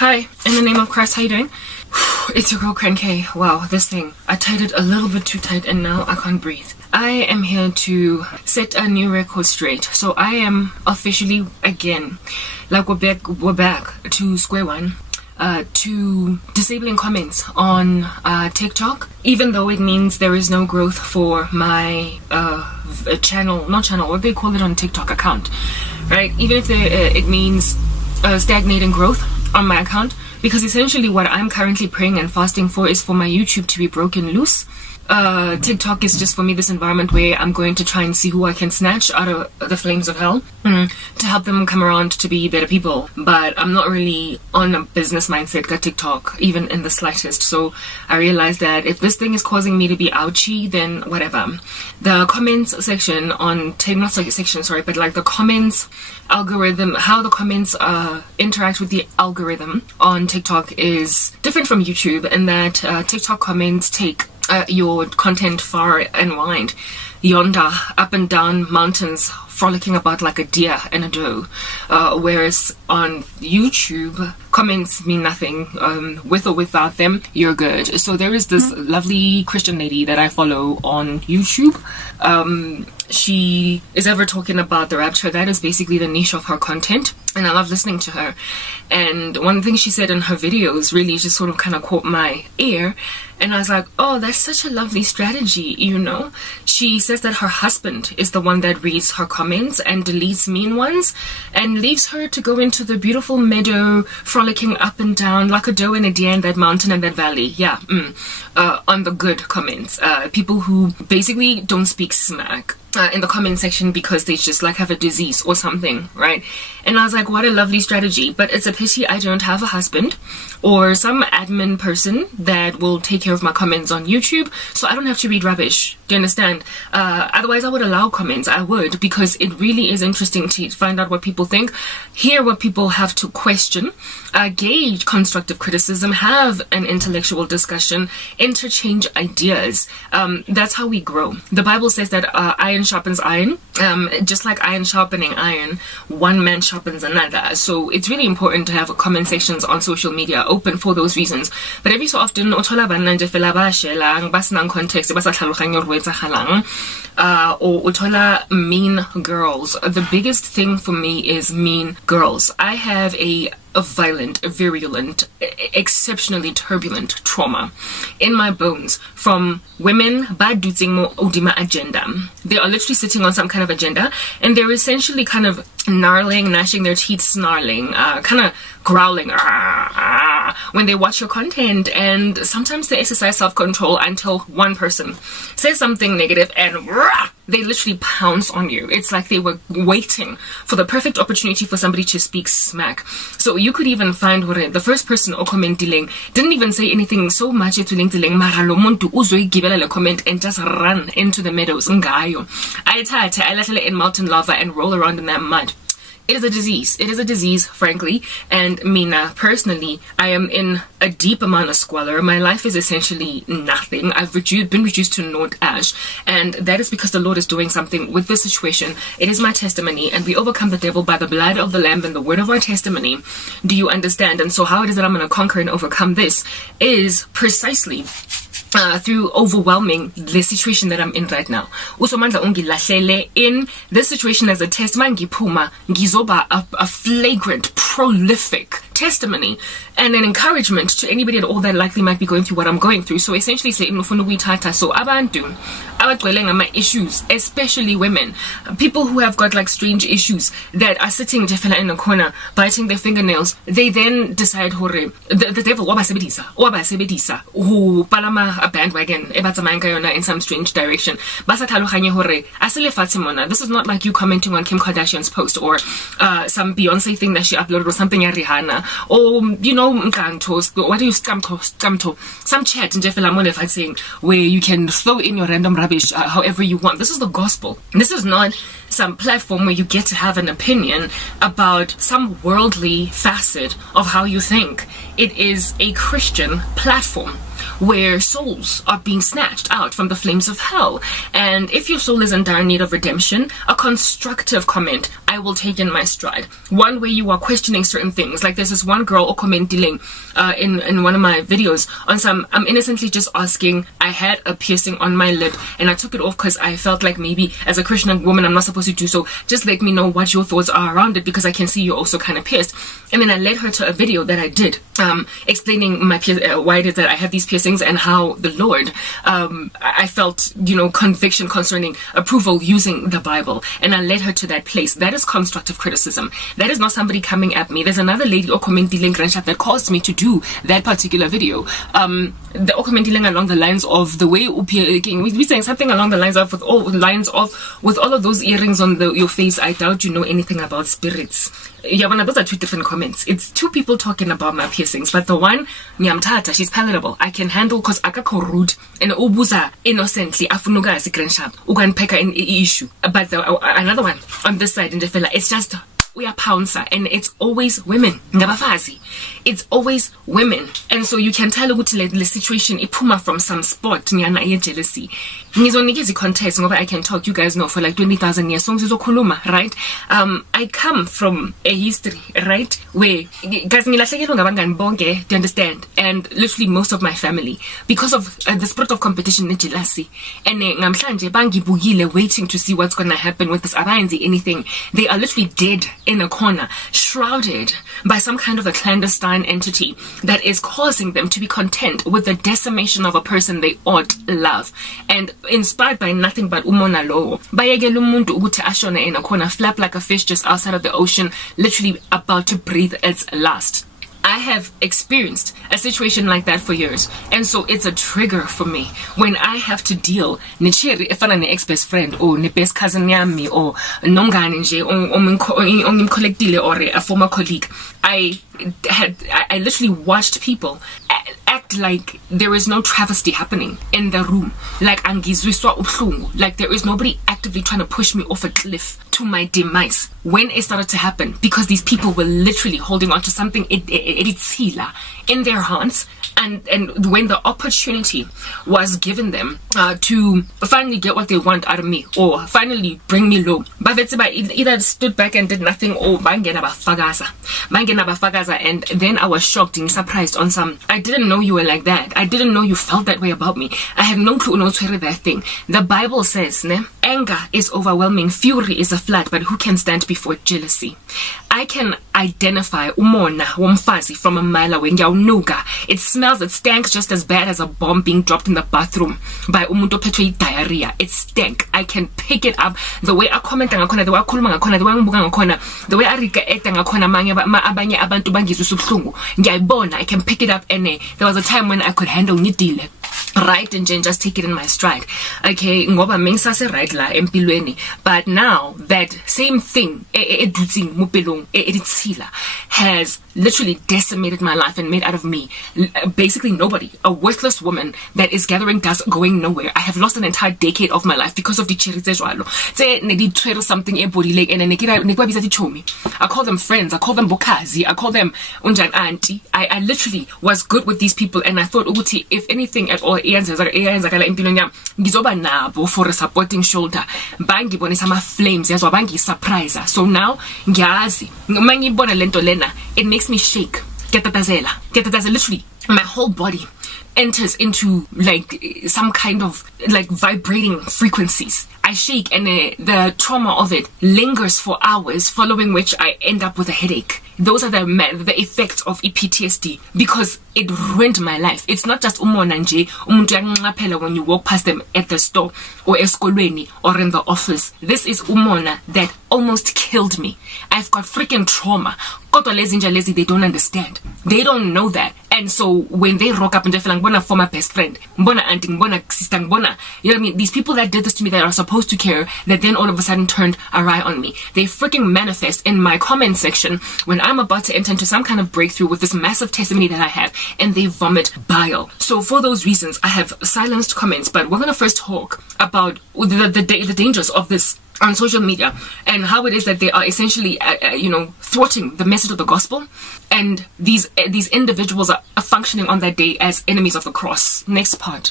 Hi, in the name of Christ, how you doing? It's your girl Cranky. Wow, this thing, I tied it a little bit too tight and now I can't breathe. I am here to set a new record straight. So I am officially, again, like we're back to square one. To disabling comments on TikTok, even though it means there is no growth for my what they call it on TikTok account, right? Even if it means stagnating growth on my account, because essentially what I'm currently praying and fasting for is for my YouTube to be broken loose. TikTok is just for me this environment where I'm going to try and see who I can snatch out of the flames of hell to help them come around to be better people. But I'm not really on a business mindset got TikTok, even in the slightest. So I realized that if this thing is causing me to be ouchy, then whatever. The comments section on the comments algorithm, how the comments interact with the algorithm on TikTok is different from YouTube, in that TikTok comments take your content far and wide, yonder, up and down mountains, frolicking about like a deer and a doe, whereas on YouTube, comments mean nothing. With or without them, you're good. So there is this lovely Christian lady that I follow on YouTube. She is ever talking about the rapture. That is basically the niche of her content, and I love listening to her. And one thing she said in her videos really just sort of kind of caught my ear, and I was like, oh, that's such a lovely strategy, you know. She says that her husband is the one that reads her comments and deletes mean ones and leaves her to go into the beautiful meadow, frolicking up and down like a doe and a deer in that mountain and that valley. Yeah, on the good comments. People who basically don't speak smack in the comment section because they just like have a disease or something, right? And I was like, what a lovely strategy. But it's a pity I don't have a husband or some admin person that will take care of my comments on YouTube, so I don't have to read rubbish. Do you understand? Otherwise I would allow comments. I would, because it really is interesting to find out what people think, hear what people have to question, gauge constructive criticism, have an intellectual discussion, interchange ideas. That's how we grow. The Bible says that iron sharpens iron. Just like iron sharpening iron, one man sharpens another. So it's really important to have comment sections on social media open for those reasons. But every so often, uthola banna nje fela ba shelang, ba senang context, ba sa tlhaloganye gore ho etsagalang, or uthola mean girls. The biggest thing for me is mean girls. I have a violent, virulent, exceptionally turbulent trauma in my bones from women bad duting mo odima agenda. They are literally sitting on some kind of agenda, and they're essentially kind of gnarling, gnashing their teeth, snarling, kind of growling when they watch your content. And sometimes they exercise self-control until one person says something negative and they literally pounce on you. It's like they were waiting for the perfect opportunity for somebody to speak smack. So you could even find where the first person or commenting didn't even say anything so much mara lo muntu uzoyigibela le comment and just run into the meadows ngayo. I let in molten lava and roll around in that mud. It is a disease. It is a disease, frankly. And Mina, personally, I am in a deep amount of squalor. My life is essentially nothing. I've been reduced to naught ash. And that is because the Lord is doing something with this situation. It is my testimony. And we overcome the devil by the blood of the Lamb and the word of our testimony. Do you understand? And so how it is that I'm going to conquer and overcome this is precisely through overwhelming the situation that I'm in right now. Usomandla ungilahlele in this situation as a test. Mangiphuma ngizoba a flagrant, prolific testimony and an encouragement to anybody at all that likely might be going through what I'm going through. So essentially say ufuna uyithatha. So abantu abagcwele ngama issues, especially women, people who have got like strange issues that are sitting in a corner biting their fingernails, they then decide hore the devil wabasebedisa who palama a bandwagon in some strange direction. This is not like you commenting on Kim Kardashian's post or some Beyonce thing that she uploaded or something ya Rihanna, or you know what do you scamto, some chat in Jeff saying where you can throw in your random rubbish however you want. This is the gospel. This is not some platform where you get to have an opinion about some worldly facet of how you think. It is a Christian platform where souls are being snatched out from the flames of hell. And if your soul is in dire need of redemption, a constructive comment I will take in my stride. One where you are questioning certain things. Like there's this one girl commenting in one of my videos on some, I'm innocently just asking, I had a piercing on my lip and I took it off because I felt like maybe as a Christian woman I'm not supposed to do so. Just let me know what your thoughts are around it, because I can see you're also kind of pierced. And then I led her to a video that I did explaining my why it is that I have these piercings and how the Lord, I felt, conviction concerning approval using the Bible. And I led her to that place. That is constructive criticism. That is not somebody coming at me. There's another lady commenting that caused me to do that particular video. The commenting along the lines of the way we saying something along the lines of with all of those earrings on your face, I doubt you know anything about spirits. Yeah, those are two different comments. It's two people talking about my piercings, but the one, Nyamtata, she's palatable. I can handle because akako rude and ubuza innocently afunuga sikrensha ugan peka in issue. But another one on this side in the fella, it's just we are pouncer, and it's always women. It's always women, and so you can tell the situation ipuma from some spot nyana ye jealousy. Ngizonikiza context ngoba I can talk, you guys know, for like 20,000 years songs izokhuluma, right? I come from a history, right, where guys ngilahlekelwe ngabangani bonke, do you understand? And literally most of my family, because of the spirit of competition and jealousy, and ngamhlanje bangibukile waiting to see what's gonna happen with this abayenzi anything. They are literally dead in a corner, shrouded by some kind of a clandestine entity that is causing them to be content with the decimation of a person they ought love, and inspired by nothing but umona lo. Bayekela umuntu ukuthi ashone in a corner, flap like a fish just outside of the ocean, literally about to breathe its last. I have experienced a situation like that for years, and so it's a trigger for me when I have to deal if I'm an ex-best friend or ne best cousin yami or nomngane nje ongimcollectile or a former colleague. I literally watched people act like there is no travesty happening in the room, like angizwiswa ubuhlungu, like there is nobody actively trying to push me off a cliff to my demise when it started to happen, because these people were literally holding on to something in their hands, and when the opportunity was given them to finally get what they want out of me or finally bring me low, either stood back and did nothing or bangena bafagaza, and then I was shocked and surprised on some. I didn't know you were like that. I didn't know you felt that way about me. I have no clue that thing. The Bible says, ne, anger is overwhelming, fury is a flood, but who can stand before jealousy? I can identify umona womfazi from a mile away. It smells, it stank just as bad as a bomb being dropped in the bathroom by umuntu ophethwe diarrhea. It stank. I can pick it up. The way I comment ngakhona, the way I khuluma ngakhona, the way ngibuka ngakhona, the way I react ngakhona, abanye abantu bangizwisa ubuhlungu. Ngiyayibona, I can pick it up, and there was a time when I could handle ngidile, right, and just take it in my stride. Okay, ngoba mengisase right la empilweni. But now that same thing edutsing mupelong editsila has literally decimated my life and made out of me basically nobody, a worthless woman that is gathering dust, going nowhere. I have lost an entire decade of my life because of the cherite jwalo. Tse ne di tshwere something e bodileng, and ne kwa bitsa dichomi. I call them friends, I call them bokazi, I call them unjan auntie. I literally was good with these people, and I thought ukuthi if anything at all eyenzakala empilweni yami ngizoba nabo for a supporting shoulder, bangibonisa ama flames yazwa bangi surprise. So now ngiyazi mangibona lento lena, it makes me shake. Ketatazela, literally my whole body enters into like some kind of like vibrating frequencies. I shake, and the trauma of it lingers for hours, following which I end up with a headache. Those are the effects of PTSD, because it ruined my life. It's not just umona nje umuntu yanqaphela when you walk past them at the store or eskolweni or in the office. This is umona that almost killed me. I've got freaking trauma. Kodwa lezi they don't understand. They don't know that. And so when they rock up and they feel like mbona former best friend, mbona auntie, mbona sister, mbona, you know what I mean? These people that did this to me, that are supposed to care, that then all of a sudden turned awry on me. They freaking manifest in my comment section when I'm about to enter into some kind of breakthrough with this massive testimony that I have, and they vomit bile. So for those reasons, I have silenced comments, but we're gonna first talk about the dangers of this on social media, and how it is that they are essentially thwarting the message of the gospel, and these individuals are functioning on that day as enemies of the cross. Next part.